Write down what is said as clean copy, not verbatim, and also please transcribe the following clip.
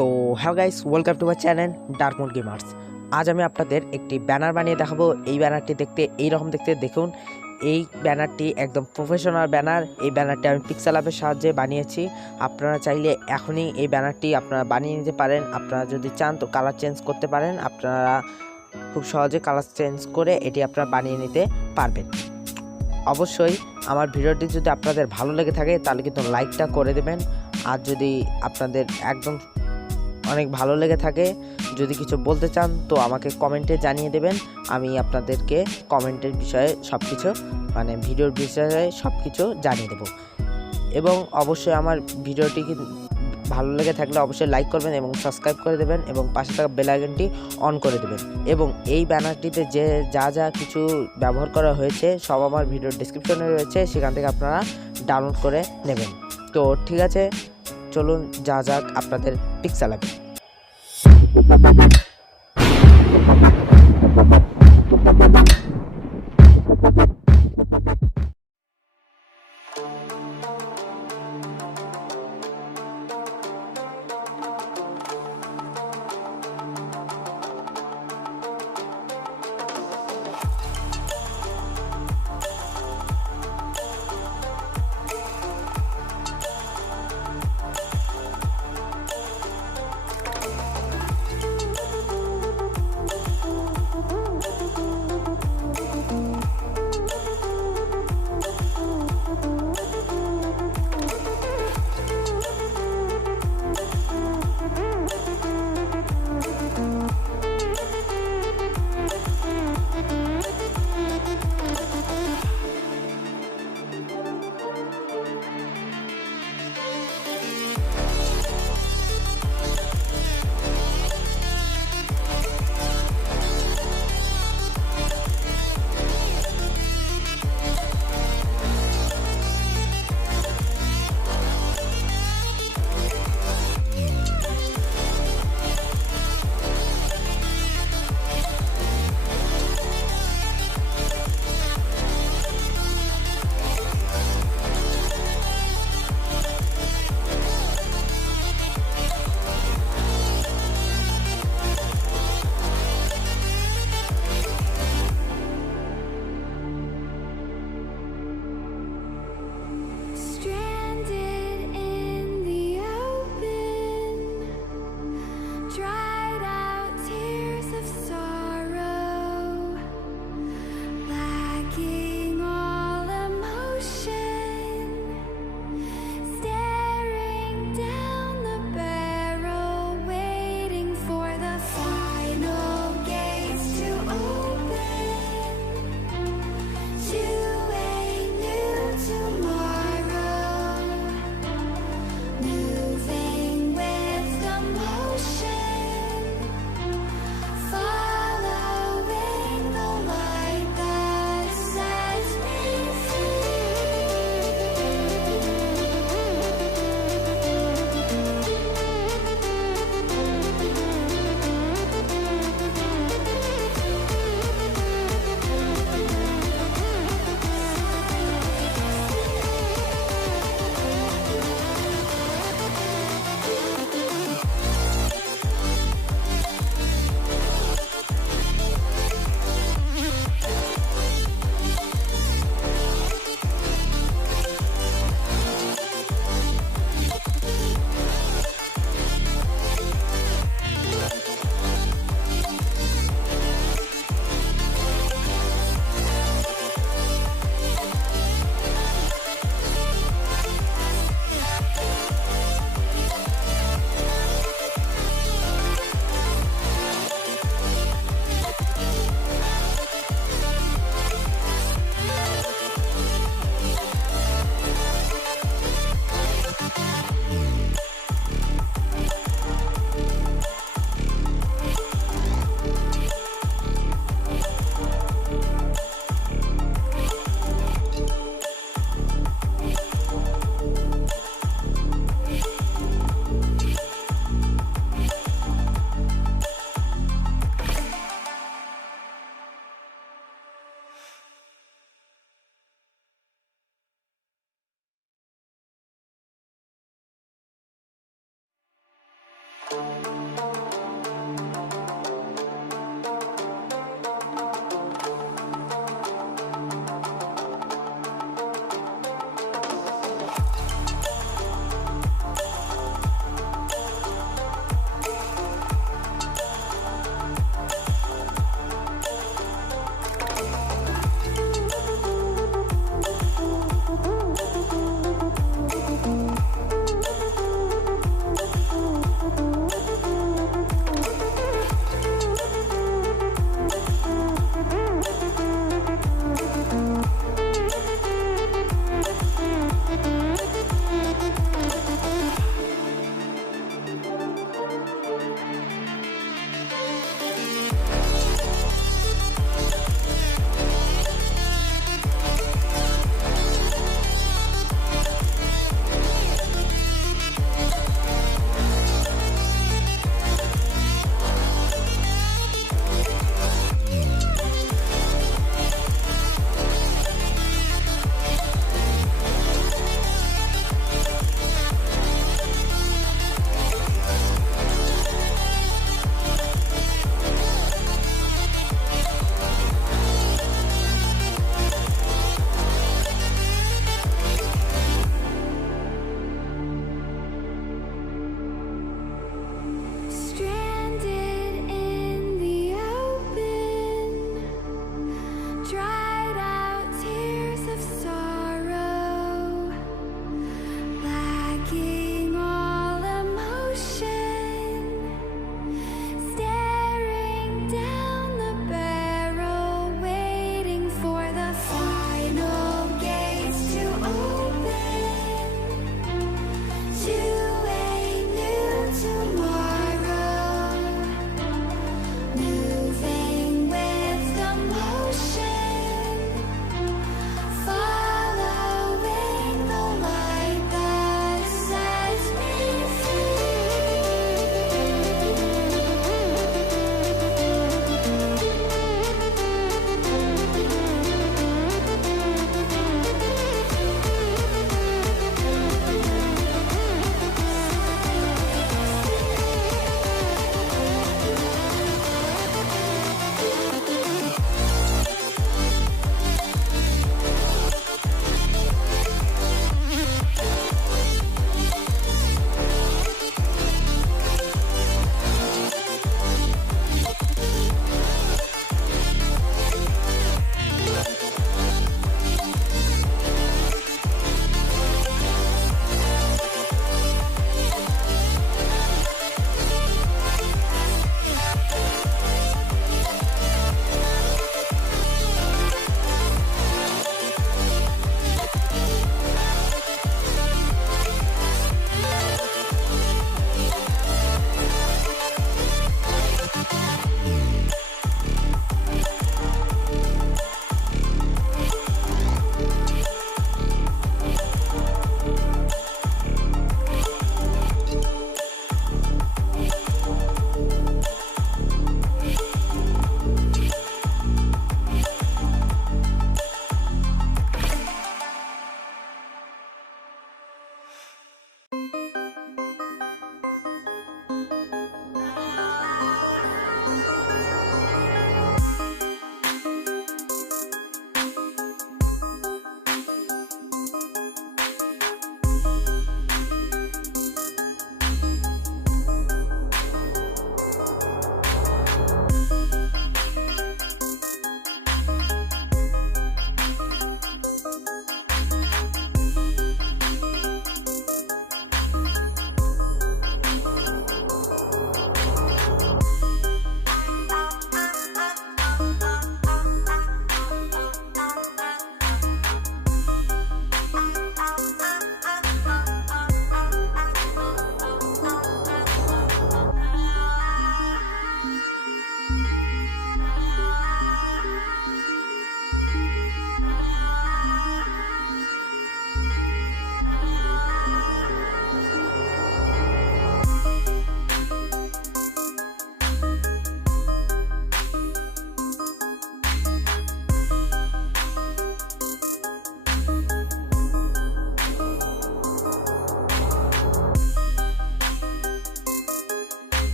তো hello guys, welcome to my channel dark mode gamers. আজ আমি আপনাদের একটি ব্যানার বানিয়ে দেখাবো। এই ব্যানারটি দেখতে এইরকম দেখতে, দেখুন এই ব্যানারটি একদম প্রফেশনাল ব্যানার। এই ব্যানারটি আমি পিক্সেলঅ্যাপের সাহায্যে বানিয়েছি। আপনারা চাইলে এখনই এই ব্যানারটি আপনারা বানিয়ে নিতে পারেন। আপনারা যদি চান তো কালার চেঞ্জ করতে পারেন। আপনারা খুব সহজে কালার চেঞ্জ করে এটি আপনারা বানিয়ে নিতে পারবেন। অবশ্যই আমার ভিডিওটি যদি আপনাদের ভালো লেগে থাকে তাহলে কিন্তু লাইকটা করে দেবেন। আর যদি আপনাদের একদম অনেক ভালো লেগে থাকে, যদি কিছু বলতে চান তো আমাকে কমেন্টে জানিয়ে দেবেন। আমি আপনাদেরকে কমেন্টের বিষয়ে সব কিছু ভিডিওর বিষয়ে সব কিছু জানিয়ে দেব। এবং অবশ্যই আমার ভিডিওটি ভালো লেগে থাকলে অবশ্যই লাইক করবেন এবং সাবস্ক্রাইব করে দেবেন এবং পাশে থাকা বেল আইকনটি অন করে দেবেন। এবং এই ব্যানারটিতে যে যা কিছু ব্যবহার করা হয়েছে সব আমার ভিডিওর ডেসক্রিপশনে রয়েছে, সেখান থেকে আপনারা ডাউনলোড করে নেবেন। তো ঠিক আছে, চলুন যাক আপনাদের পিক্সেলঅ্যাপে।